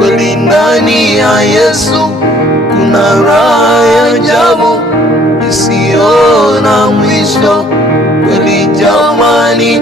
Kweli ndani ya Yesu kuna raha ya ajabu isiyo na mwisho. Kweli jamani,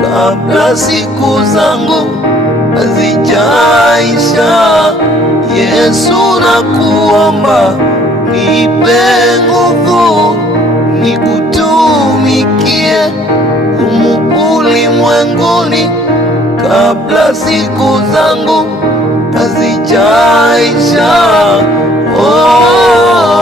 kabla siku zangu hazijaisha. Yesu nakuomba, nipe nguvu nikutumikie humu ulimwenguni kabla siku zangu hazijaisha. Oh.